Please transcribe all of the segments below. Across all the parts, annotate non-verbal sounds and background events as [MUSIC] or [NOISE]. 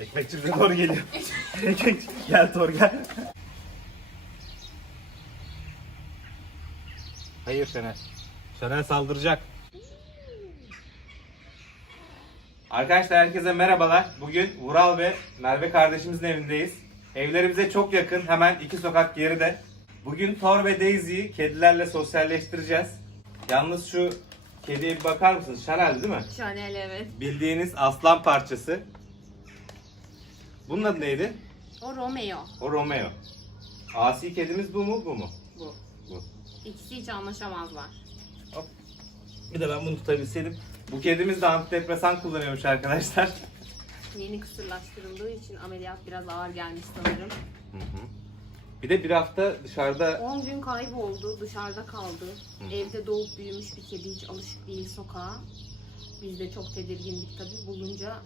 Ekmekçi bize doğru geliyor. Ekmekçi [LAUGHS] gel Thor gel. Hayır Şener. Şener saldıracak. Arkadaşlar herkese merhabalar. Bugün Vural ve Merve kardeşimizin evindeyiz. Evlerimize çok yakın, hemen iki sokak geride. Bugün Thor ve Daisy'yi kedilerle sosyalleştireceğiz. Yalnız şu kediye bir bakar mısınız? Chanel değil mi? Chanel evet. Bildiğiniz aslan parçası. Bunun adı neydi? O Romeo. O Romeo. Asi kedimiz bu mu bu mu? Bu. Bu. İkisi hiç anlaşamazlar. Hop. Bir de ben bunu tutabilseydim. Bu kedimiz de antidepresan kullanıyormuş arkadaşlar. [LAUGHS] Yeni kısırlaştırıldığı için ameliyat biraz ağır gelmiş sanırım. Hı hı. Bir de bir hafta dışarıda 10 gün kayboldu, dışarıda kaldı. Evde doğup büyümüş bir kedi, hiç alışık değil sokağa. Biz de çok tedirgindik tabii. Bulunca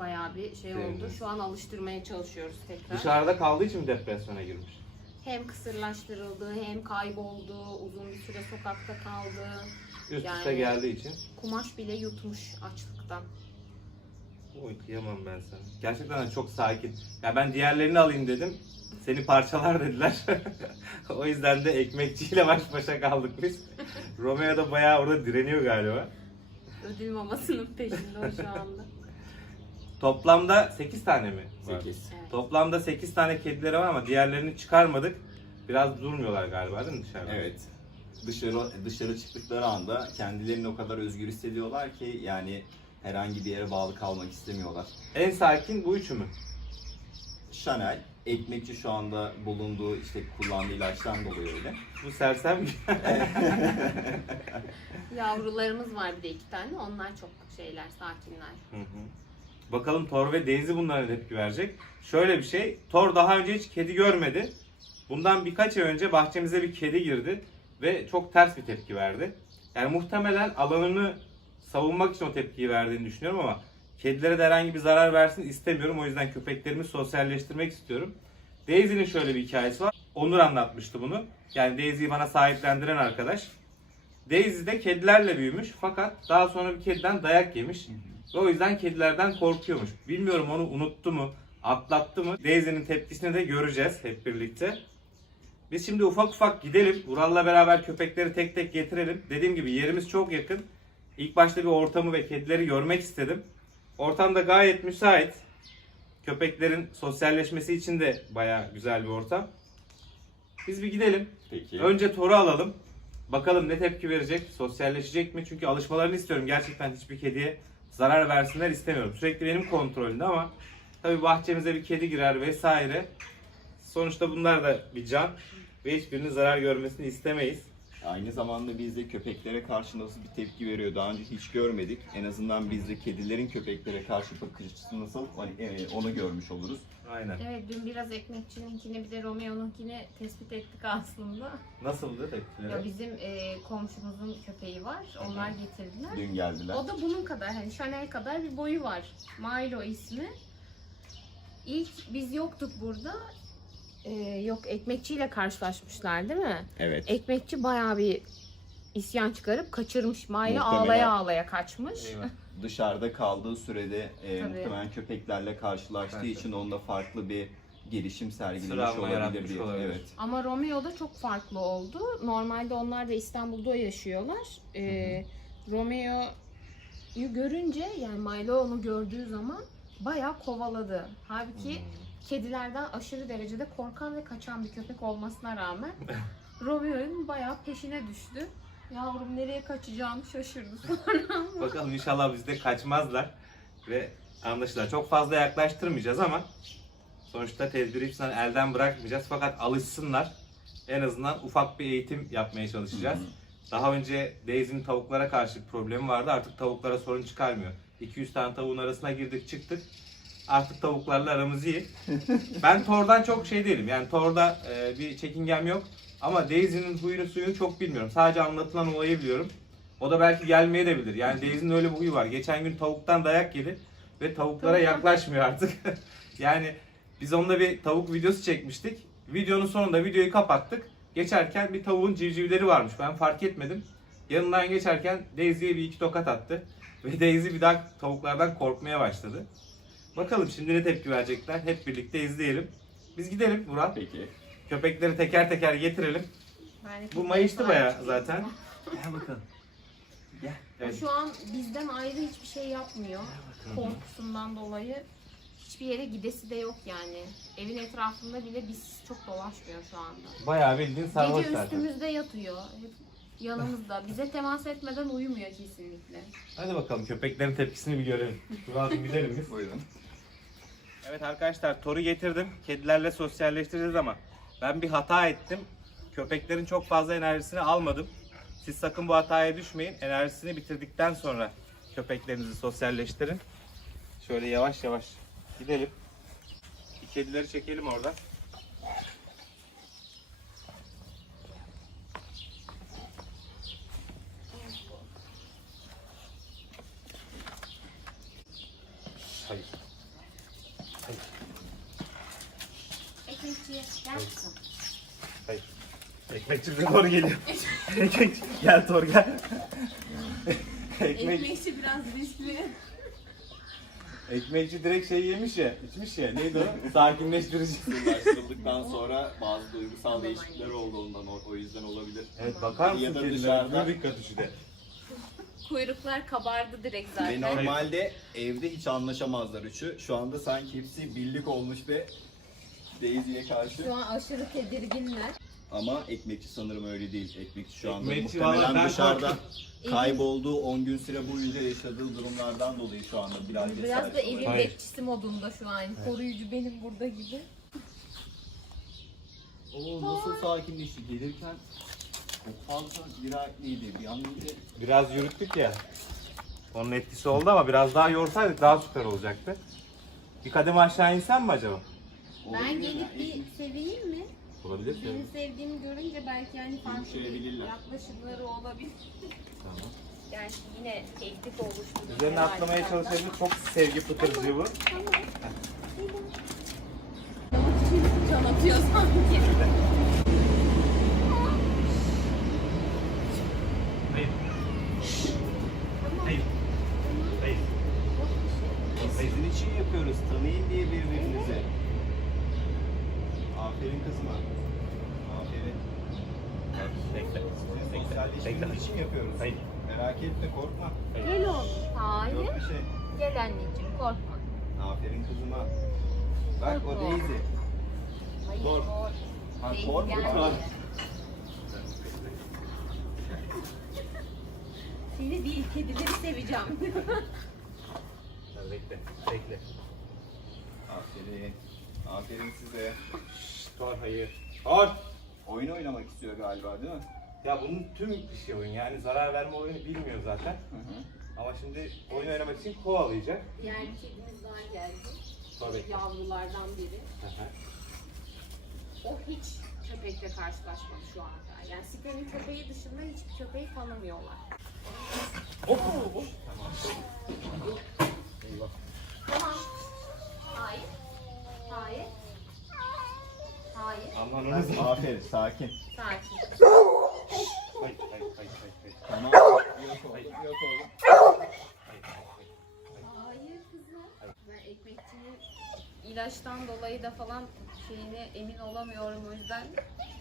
bayağı bir şey oldu. Sevdim. Şu an alıştırmaya çalışıyoruz tekrar. dışarıda kaldığı için mi depresyona girmiş? Hem kısırlaştırıldı, hem kayboldu, uzun bir süre sokakta kaldı. Üst Yani- üste geldiği için. Kumaş bile yutmuş açlıktan. Oy kıyamam ben sana. Gerçekten de çok sakin. Ya ben diğerlerini alayım dedim. Seni parçalar dediler. [LAUGHS] o yüzden de ekmekçiyle baş başa kaldık biz. [LAUGHS] Romeo da bayağı orada direniyor galiba. Ödül mamasının peşinde o şu anda. [LAUGHS] Toplamda 8 tane mi? var? 8. Evet. Toplamda 8 tane kedileri var ama diğerlerini çıkarmadık. Biraz durmuyorlar galiba değil mi dışarıda? Evet. Dışarı dışarı çıktıkları anda kendilerini o kadar özgür hissediyorlar ki yani herhangi bir yere bağlı kalmak istemiyorlar. En sakin bu üçü mü? Chanel, ekmekçi şu anda bulunduğu işte kullandığı ilaçtan dolayı öyle. Bu sersem [LAUGHS] Yavrularımız var bir de iki tane. Onlar çok şeyler, sakinler. Hı hı. Bakalım Thor ve Daisy bunlara tepki verecek. Şöyle bir şey, Thor daha önce hiç kedi görmedi. Bundan birkaç ay önce bahçemize bir kedi girdi ve çok ters bir tepki verdi. Yani muhtemelen alanını savunmak için o tepkiyi verdiğini düşünüyorum ama kedilere de herhangi bir zarar versin istemiyorum. O yüzden köpeklerimi sosyalleştirmek istiyorum. Daisy'nin şöyle bir hikayesi var. Onur anlatmıştı bunu. Yani Daisy'yi bana sahiplendiren arkadaş. Daisy de kedilerle büyümüş fakat daha sonra bir kediden dayak yemiş. Ve o yüzden kedilerden korkuyormuş. Bilmiyorum onu unuttu mu, atlattı mı? Daisy'nin tepkisini de göreceğiz hep birlikte. Biz şimdi ufak ufak gidelim. Vural'la beraber köpekleri tek tek getirelim. Dediğim gibi yerimiz çok yakın. İlk başta bir ortamı ve kedileri görmek istedim. Ortam da gayet müsait. Köpeklerin sosyalleşmesi için de baya güzel bir ortam. Biz bir gidelim. Peki. Önce Thor'u alalım. Bakalım ne tepki verecek, sosyalleşecek mi? Çünkü alışmalarını istiyorum. Gerçekten hiçbir kediye zarar versinler istemiyorum. Sürekli benim kontrolümde ama tabii bahçemize bir kedi girer vesaire. Sonuçta bunlar da bir can ve hiçbirinin zarar görmesini istemeyiz. Aynı zamanda biz de köpeklere karşı nasıl bir tepki veriyor daha önce hiç görmedik. En azından biz de kedilerin köpeklere karşı bakışı nasıl hani, e, onu görmüş oluruz. Aynen. Evet dün biraz ekmekçininkini bir de Romeo'nunkini tespit ettik aslında. Nasıldı Ya tepkileri? bizim e, komşumuzun köpeği var. Onlar getirdiler. Dün geldiler. O da bunun kadar hani Chanel kadar bir boyu var. Milo ismi. İlk biz yoktuk burada. E, yok ekmekçiyle karşılaşmışlar değil mi? Evet. Ekmekçi bayağı bir isyan çıkarıp kaçırmış. Milo Muhtemelen. ağlaya ağlaya kaçmış. Eyvah. Dışarıda kaldığı sürede e, Tabii. muhtemelen köpeklerle karşılaştığı Evet. için onda farklı bir gelişim sergilemiş Travma olabilir yaratmış diye. olabilir. Evet. Ama Romeo da çok farklı oldu. Normalde onlar da İstanbul'da yaşıyorlar. Ee, Romeo'yu görünce yani Milo onu gördüğü zaman bayağı kovaladı. Halbuki kedilerden aşırı derecede korkan ve kaçan bir köpek olmasına rağmen [LAUGHS] Romeo'nun bayağı peşine düştü. Yavrum nereye kaçacağını şaşırdı sonra. [LAUGHS] Bakalım inşallah bizde kaçmazlar ve anlaşılır. Çok fazla yaklaştırmayacağız ama sonuçta tedbiri hiç zaman elden bırakmayacağız. Fakat alışsınlar. En azından ufak bir eğitim yapmaya çalışacağız. Daha önce Daisy'nin tavuklara karşı problemi vardı. Artık tavuklara sorun çıkarmıyor. 200 tane tavuğun arasına girdik çıktık. Artık tavuklarla aramız iyi. [LAUGHS] ben Thor'dan çok şey değilim. Yani Thor'da e, bir çekingem yok. Ama Daisy'nin huyunu suyunu çok bilmiyorum. Sadece anlatılan olayı biliyorum. O da belki gelmeye de bilir. Yani Daisy'nin öyle bir huyu var. Geçen gün tavuktan dayak yedi ve tavuklara Tavuktan- yaklaşmıyor artık. [LAUGHS] yani biz onunla bir tavuk videosu çekmiştik. Videonun sonunda videoyu kapattık. Geçerken bir tavuğun civcivleri varmış. Ben fark etmedim. Yanından geçerken Daisy'ye bir iki tokat attı. Ve Daisy bir daha tavuklardan korkmaya başladı. Bakalım şimdi ne tepki verecekler. Hep birlikte izleyelim. Biz gidelim Murat. Peki. Köpekleri teker teker getirelim. Ben de Bu mayıştı çıkıyorum. zaten. [LAUGHS] Gel bakalım. Gel. Evet. şu an bizden ayrı hiçbir şey yapmıyor. Korkusundan dolayı hiçbir yere gidesi de yok yani. Evin etrafında bile biz çok dolaşmıyor şu anda. Bayağı bildiğin sarhoş Gece zaten. üstümüzde yatıyor. Hep yanımızda. Bize temas etmeden uyumuyor kesinlikle. Hadi bakalım köpeklerin tepkisini bir görelim. Murat'ım gidelim biz. Buyurun. Evet arkadaşlar Thor'u getirdim. Kedilerle sosyalleştireceğiz ama ben bir hata ettim. Köpeklerin çok fazla enerjisini almadım. Siz sakın bu hataya düşmeyin. Enerjisini bitirdikten sonra köpeklerinizi sosyalleştirin. Şöyle yavaş yavaş gidelim. Bir kedileri çekelim oradan. Hayır. Ekmekçiye gel kızım. Hayır. Ekmekçi bize doğru geliyor. Ekmekçi gel Thor gel. Ekmek, Ekmekçi biraz riskli. ekmekçi direkt şey yemiş ya, içmiş ya. Neydi o? Sakinleştirici. Ulaştırıldıktan sonra bazı duygusal değişiklikler oldu ondan. O, o yüzden olabilir. Evet bakar mısın Ya da kedilere? dışarıda- Bir dikkat işi de. Kuyruklar kabardı direkt Ve zaten. normalde evde hiç anlaşamazlar üçü. Şu anda sanki hepsi birlik olmuş ve Daisy'ye karşı. Şu an aşırı tedirginler. Ama ekmekçi sanırım öyle değil. Ekmekçi şu anda Ekmekçi muhtemelen ben dışarıda korktum. kaybolduğu 10 gün süre boyunca yaşadığı durumlardan dolayı şu anda biraz Biraz da evin Hayır. bekçisi modunda şu an. Koruyucu benim burada gibi. O nasıl sakinleşti gelirken çok fazla dirayetliydi. Bir an önce Biraz yürüttük ya. Onun etkisi oldu ama biraz daha yorsaydık daha süper olacaktı. Bir kadem aşağı insen mi acaba? Ben Olabilir gelip bir seveyim mi? Olabilir Beni sevdiğimi görünce belki yani farklı bir yaklaşımları olabilir. Tamam. [LAUGHS] Yani yine tehdit oluşturur. Üzerine herhalde atlamaya çalışabilir. Çok sevgi pıtırcığı bu. Tamam. Can atıyor sanki. [LAUGHS] Hayır. Hayır. Hayır. Sizin için yapıyoruz. Tanıyın diye birbirinizi. Aferin kızıma. Aferin. Bekle. Sizin Bekle. için yapıyoruz. Hayır. Merak etme korkma. Gel oğlum. Hayır. Yok bir şey. Gel anneciğim korkma. Aferin kızıma. Bak o Korkma. Daisy. Hayır. Dur. kork. Ha, Değil, korkma. Seni değil kedileri seveceğim. Bekle. Bekle. Aferin. Aferin size. Thor hayır. Thor. Oyun oynamak istiyor galiba değil mi? Ya bunun tüm işi oyun yani zarar verme oyunu bilmiyor zaten. Hı hı. Ama şimdi oyun oynamak için kovalayacak. Diğer bir kedimiz daha geldi. Bekle. Yavrulardan biri. Hı hı. O hiç köpekle karşılaşmadı şu ana kadar. Yani Siten'in köpeği dışında hiçbir köpeği tanımıyorlar. Hop. Tamam. Tamam. Hayır. Hayır. Hayır. Anlamamız. Aferin sakin. Sakin. Hayır, hayır, hayır, hayır, hayır. Tamam. Yok oğlum. Yok oğlum. Hayır kızım. Ben ekmekçinin da falan şeyine emin olamıyorum o yüzden.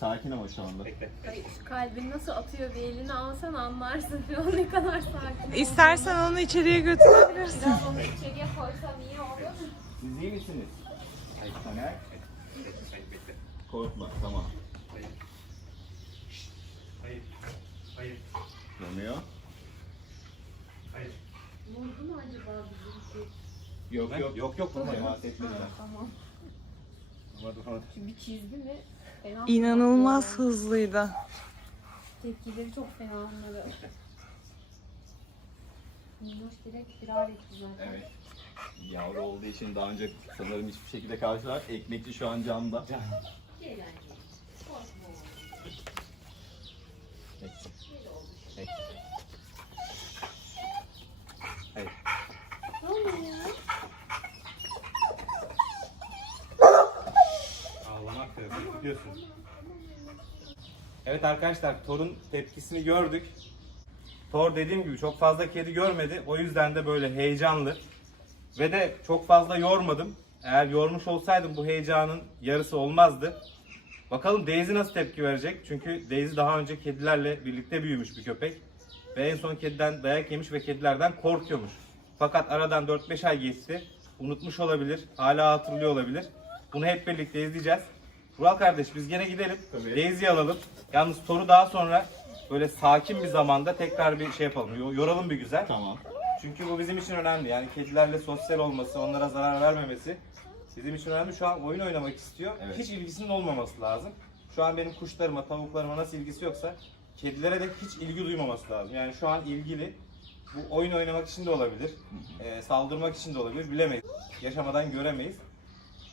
Sakin ama şu anda. Hayır, şu kalbin nasıl atıyor bir elini alsan anlarsın [LAUGHS] şu an ne kadar sakin. İstersen onu içeriye götürebilirsin. Biraz onu içeriye koysam iyi olur. Siz iyi misiniz? Hayır, Taner. Bekle, bekle, bekle. Korkma tamam. Hayır. Hayır. Hayır. Romeo. Hayır. Vurdu mu acaba bizim şey? Yok yok. Yok yok. Temas Ha, etmediler. tamam. Şimdi çizdi mi? Fena İnanılmaz korkuyorum. hızlıydı. Tepkileri çok fena onları. Minnoş direkt firar etti zaten. Evet. Yavru olduğu için daha önce sanırım hiçbir şekilde karşılar. Ekmekçi şu an camda. Peki. Peki. Hayır. Ne oluyor Biliyorsun. Evet arkadaşlar Thor'un tepkisini gördük. Thor dediğim gibi çok fazla kedi görmedi. O yüzden de böyle heyecanlı. Ve de çok fazla yormadım. Eğer yormuş olsaydım bu heyecanın yarısı olmazdı. Bakalım Daisy nasıl tepki verecek? Çünkü Daisy daha önce kedilerle birlikte büyümüş bir köpek. Ve en son kediden dayak yemiş ve kedilerden korkuyormuş. Fakat aradan 4-5 ay geçti. Unutmuş olabilir, hala hatırlıyor olabilir. Bunu hep birlikte izleyeceğiz. Vural kardeş biz gene gidelim. Tabii. Alalım. Yalnız Thor'u daha sonra böyle sakin bir zamanda tekrar bir şey yapalım. Yo- Yoralım bir güzel. Tamam. Çünkü bu bizim için önemli. Yani kedilerle sosyal olması, onlara zarar vermemesi bizim için önemli. Şu an oyun oynamak istiyor. Evet. Hiç ilgisinin olmaması lazım. Şu an benim kuşlarıma, tavuklarıma nasıl ilgisi yoksa kedilere de hiç ilgi duymaması lazım. Yani şu an ilgili. Bu oyun oynamak için de olabilir. e, saldırmak için de olabilir. Bilemeyiz. Yaşamadan göremeyiz.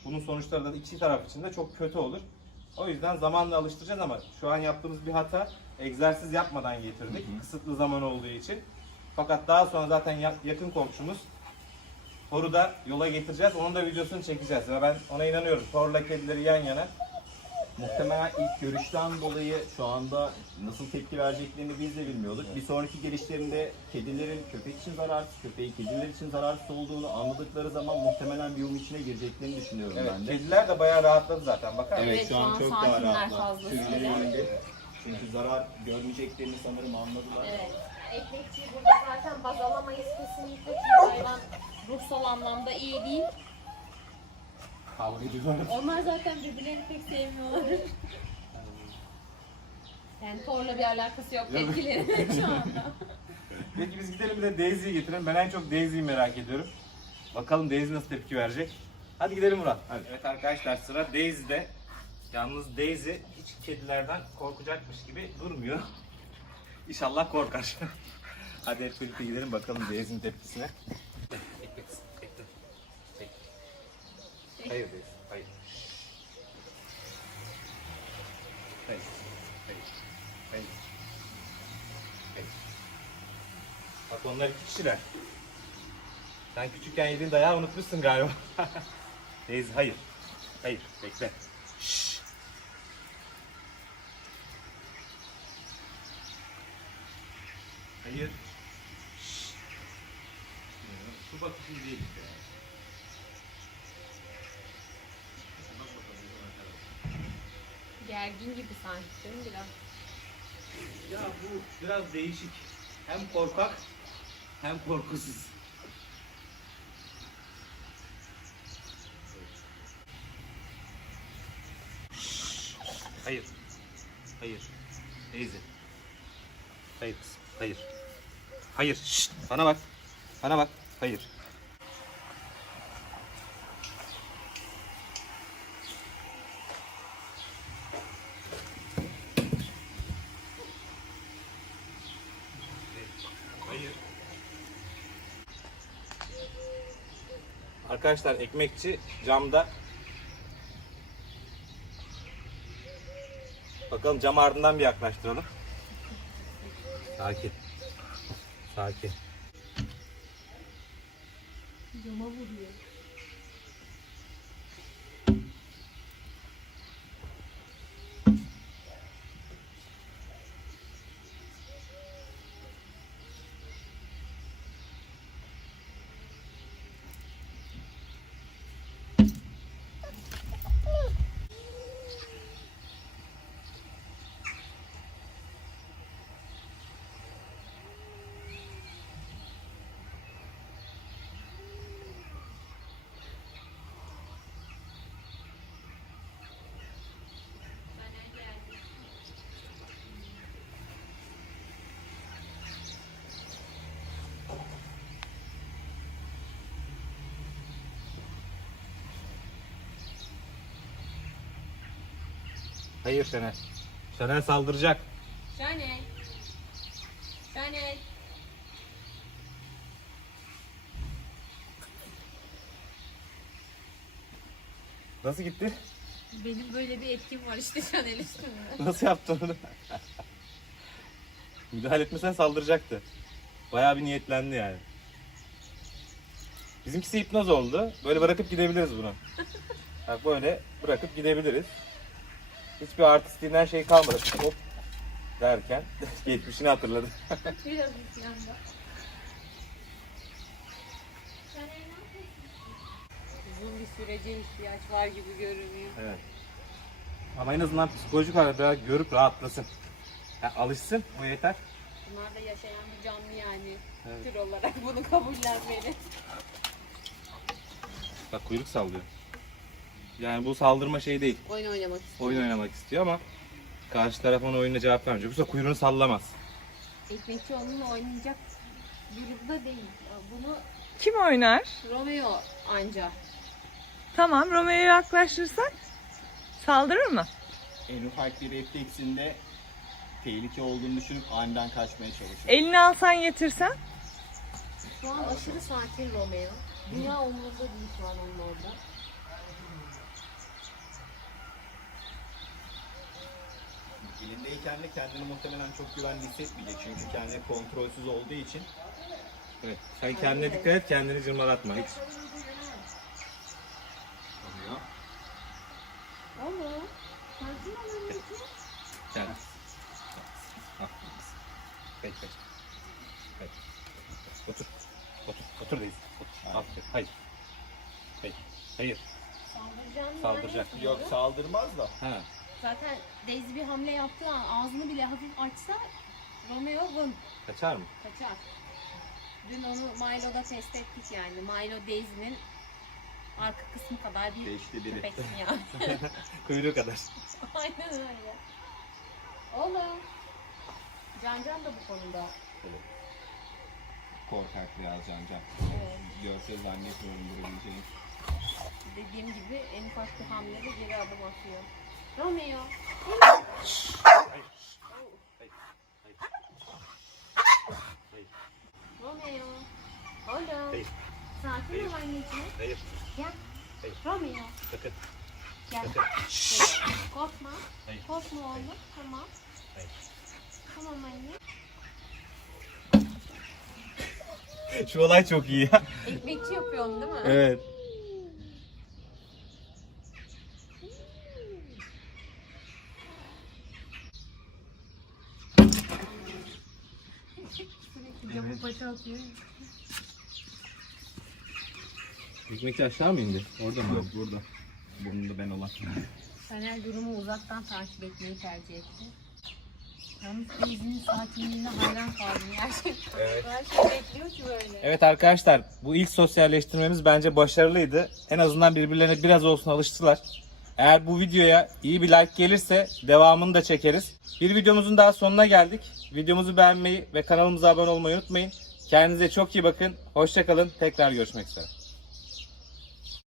Bunun sonuçları da iki taraf için de çok kötü olur. O yüzden zamanla alıştıracağız ama şu an yaptığımız bir hata egzersiz yapmadan getirdik. Kısıtlı zaman olduğu için. Fakat daha sonra zaten ya- yakın komşumuz Thor'u da yola getireceğiz. Onun da videosunu çekeceğiz. Ve ben ona inanıyorum. Thor'la kedileri yan yana. Muhtemelen ilk görüşten dolayı şu anda nasıl tepki vereceklerini biz de bilmiyorduk. Bir sonraki gelişlerinde kedilerin köpek için zararsız, köpeğin kediler için zararsız olduğunu anladıkları zaman muhtemelen bir uyum içine gireceklerini düşünüyorum Evet, ben de. kediler de bayağı rahatladı zaten. Bakar mısın? Evet, Evet, şu şu an an çok daha sakinler rahatlar. fazlasıyla. Tüyleri indi. Çünkü zarar görmeyeceklerini sanırım anladılar. Evet. Ekmekçiyi burada zaten baz alamayız kesinlikle çünkü hayvan ruhsal anlamda iyi değil. Kavga ediyorlar. Onlar zaten birbirlerini pek sevmiyorlar. Yani Thor'la bir alakası yok tepkilerinin [LAUGHS] şu anda. Peki biz gidelim bir de Daisy'yi getirelim. Ben en çok Daisy'yi merak ediyorum. Bakalım Daisy nasıl tepki verecek. Hadi gidelim Murat. Hadi. Evet arkadaşlar sıra Daisy'de. Yalnız Daisy hiç kedilerden korkacakmış gibi durmuyor. İnşallah korkar. [LAUGHS] Hadi hep birlikte gidelim bakalım Daisy'nin tepkisine. Bekle kızım, bekle. Bekle. Hayır Daisy, hayır. Hayır, hayır, hayır. Hayır. Bak onlar iki kişiler. Sen küçükken yediğin dayağı unutmuşsun galiba. [LAUGHS] Daisy hayır. Hayır bekle. Şşş. Hayır. Şşş. Bu bakışın değil işte. Gergin gibi sanki değil mi biraz? Ya bu biraz değişik. Hem korkak hem korkusuz. Hayır. Hayır. Daisy. Hayır kızım. Hayır. Hayır. Şşt. Bana bak. Bana bak. Hayır. Arkadaşlar ekmekçi camda. Bakalım cam ardından bir yaklaştıralım. Sakin. Sakin. Cama vuruyor. Hayır Şener. Şener saldıracak. Şahane. Şahane. Nasıl gitti? Benim böyle bir etkim var işte Chanel üstünde. Nasıl yaptın onu? Müdahale etmesen saldıracaktı. Bayağı bir niyetlendi yani. Bizimkisi hipnoz oldu. Böyle bırakıp gidebiliriz bunu. Bak böyle bırakıp gidebiliriz. Hiçbir artistliğinden şey kalmadı. Hop. derken [LAUGHS] geçmişini hatırladı. Biraz isyanda. Uzun bir sürece ihtiyaç var gibi görünüyor. Evet. Ama en azından psikolojik olarak görüp rahatlasın. Ya alışsın, bu yeter. Bunlar da yaşayan bir canlı yani. Evet. Tür olarak bunu kabullenmeli. Bak kuyruk sallıyor. Yani bu saldırma şey değil. Oyun oynamak istiyor. Oyun oynamak istiyor ama karşı taraf ona oyuna cevap vermeyecek. Yoksa kuyruğunu sallamaz. Ekmekçi onunla oynayacak durumda değil. Bunu Kim oynar? Romeo anca. Tamam Romeo'yu yaklaştırsak saldırır mı? En ufak bir refleksinde tehlike olduğunu düşünüp aniden kaçmaya çalışıyor. Elini alsan getirsen. Şu an aşırı sakin Romeo. Dünya umurunda değil şu an onun orada. Elindeyken de kendini muhtemelen çok güvenli hissetmeyecek çünkü kendi kontrolsüz olduğu için. Evet. Sen kendine dikkat et, kendini cırmalatma hiç. Oğlum. Sakin ol anneciğim. Gel. Peki, peki. Peki. Otur. Otur. Otur Deniz. Otur. Aferin. Hayır. Peki. Hayır. Saldıracak. Yok saldırmaz da. Ha. Zaten Daisy bir hamle yaptığı an ağzını bile hafif açsa Romeo vın Kaçar mı? kaçar. Dün onu Milo'da test ettik yani. Milo Daisy'nin arka kısmı kadar bir Beşte biri. köpeksin [LAUGHS] yani. [LAUGHS] Kuyruğu kadar. Aynen öyle. Oğlum. Can Can da bu konuda. Korkak biraz can can. Evet. Görse zannetmiyorum durabileceğini. Dediğim gibi en ufak bir hamlede geri adım atıyor. Romeo. Romeo. Oğlum. Hayır. Sakin ol anneciğim. Hayır. Gel. Hayır. Romeo. Sakın. Gel. Gel. Korkma. Hayır. Korkma oğlum. Tamam. Hayır. Tamam anne. Şu olay çok iyi ya. Ekmekçi yapıyorsun değil mi? Evet. Atıyor. Hikmetçi aşağı mı indi? Orada mı? Yok burada. Burnunda ben olan. Taner durumu uzaktan takip etmeyi tercih etti. Yalnız Daisy'nin sakinliğine hayran kaldım gerçekten. Evet. Her şey bekliyor ki böyle. Evet arkadaşlar bu ilk sosyalleştirmemiz bence başarılıydı. En azından birbirlerine biraz olsun alıştılar. Eğer bu videoya iyi bir like gelirse devamını da çekeriz. Bir videomuzun daha sonuna geldik. Videomuzu beğenmeyi ve kanalımıza abone olmayı unutmayın. Kendinize çok iyi bakın. Hoşçakalın. Tekrar görüşmek üzere.